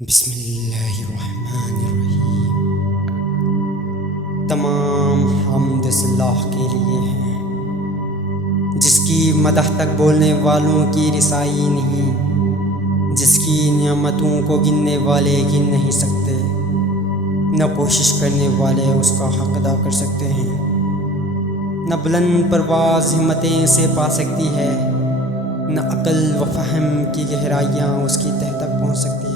بسم اللہ الرحمن الرحیم۔ تمام حمد اس اللہ کے لیے ہیں جس کی مدح تک بولنے والوں کی رسائی نہیں، جس کی نعمتوں کو گننے والے گن نہیں سکتے، نہ کوشش کرنے والے اس کا حق ادا کر سکتے ہیں، نہ بلند پرواز ہمتیں اسے پا سکتی ہے، نہ عقل و فہم کی گہرائیاں اس کی تہ تک پہنچ سکتی ہے۔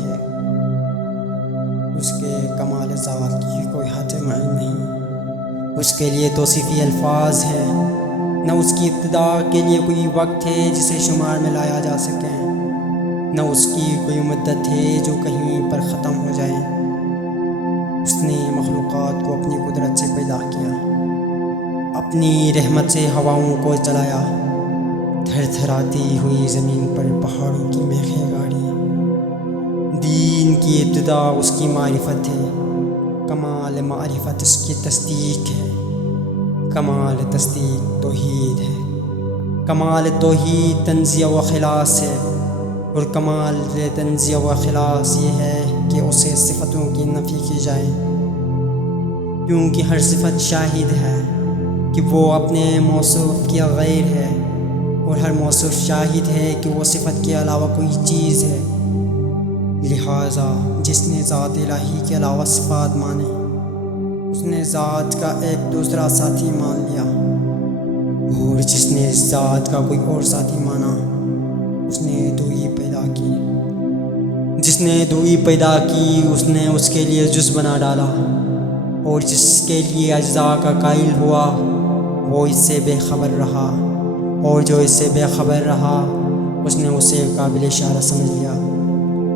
اس کے کمال ذات کی کوئی حد معین نہیں، اس کے لیے توصیفی الفاظ ہے، نہ اس کی ابتدا کے لیے کوئی وقت ہے جسے شمار میں لایا جا سکے، نہ اس کی کوئی مدت ہے جو کہیں پر ختم ہو جائے۔ اس نے مخلوقات کو اپنی قدرت سے پیدا کیا، اپنی رحمت سے ہواؤں کو چلایا، تھر تھراتی ہوئی زمین پر پہاڑوں کی میخیں گاڑی۔ دین کی ابتدا اس کی معرفت ہے، کمال معرفت اس کی تصدیق ہے، کمال تصدیق توحید ہے، کمال توحید تنزیہ و خلاص ہے، اور کمال تنزیہ و خلاص یہ ہے کہ اسے صفتوں کی نفی کی جائے، کیونکہ ہر صفت شاہد ہے کہ وہ اپنے موصوف کے غیر ہے، اور ہر موصوف شاہد ہے کہ وہ صفت کے علاوہ کوئی چیز ہے۔ لہٰذا جس نے ذات الہی کے علاوہ صفات مانے، اس نے ذات کا ایک دوسرا ساتھی مان لیا، اور جس نے ذات کا کوئی اور ساتھی مانا، اس نے دوئی پیدا کی۔ جس نے دوئی پیدا کی اس نے اس کے لیے جز بنا ڈالا، اور جس کے لیے اجزاء کا قائل ہوا وہ اس سے بے خبر رہا، اور جو اس سے بے خبر رہا اس نے اسے قابل اشارہ سمجھ لیا،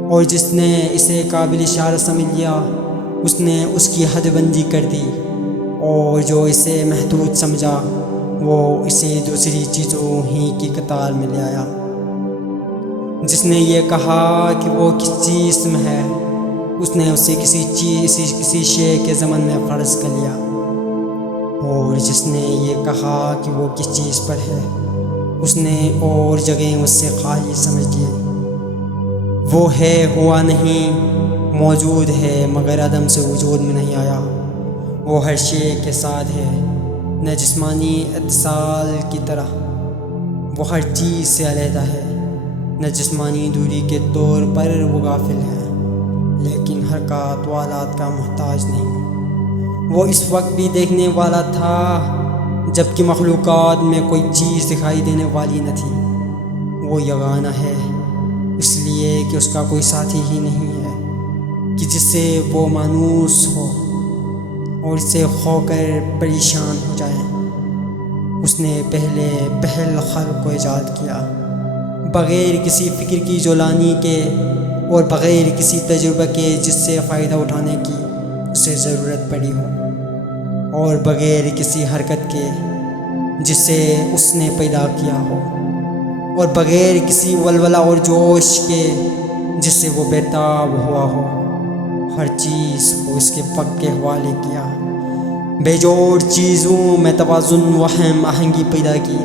اور جس نے اسے قابل اشارہ سمجھ لیا اس نے اس کی حد بندی کر دی، اور جو اسے محدود سمجھا وہ اسے دوسری چیزوں ہی کی قطار میں لے آیا۔ جس نے یہ کہا کہ وہ کس چیز میں ہے، اس نے اسے کسی شے کے ضمن میں فرض کر لیا، اور جس نے یہ کہا کہ وہ کس چیز پر ہے، اس نے اور جگہیں اس سے خالی سمجھ لیے۔ وہ ہے ہوا نہیں، موجود ہے مگر عدم سے وجود میں نہیں آیا۔ وہ ہر شے کے ساتھ ہے، نہ جسمانی اتصال کی طرح، وہ ہر چیز سے علیحدہ ہے، نہ جسمانی دوری کے طور پر وہ غافل ہے، لیکن حرکات و آلات کا محتاج نہیں۔ وہ اس وقت بھی دیکھنے والا تھا جبکہ مخلوقات میں کوئی چیز دکھائی دینے والی نہ تھی۔ وہ یگانہ ہے اس لیے کہ اس کا کوئی ساتھی ہی نہیں ہے کہ جس سے وہ مانوس ہو اور اس سے کھو کر پریشان ہو جائے۔ اس نے پہل خلق کو ایجاد کیا، بغیر کسی فکر کی جولانی کے، اور بغیر کسی تجربہ کے جس سے فائدہ اٹھانے کی اسے ضرورت پڑی ہو، اور بغیر کسی حرکت کے جس سے اس نے پیدا کیا ہو، اور بغیر کسی ولولہ اور جوش کے جس سے وہ بیتاب ہوا ہو۔ ہر چیز کو اس کے وقت کے حوالے کیا، بے جوڑ چیزوں میں توازن و ہم آہنگی پیدا کی،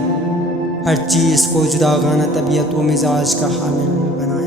ہر چیز کو جداگانہ طبیعت و مزاج کا حامل بنایا۔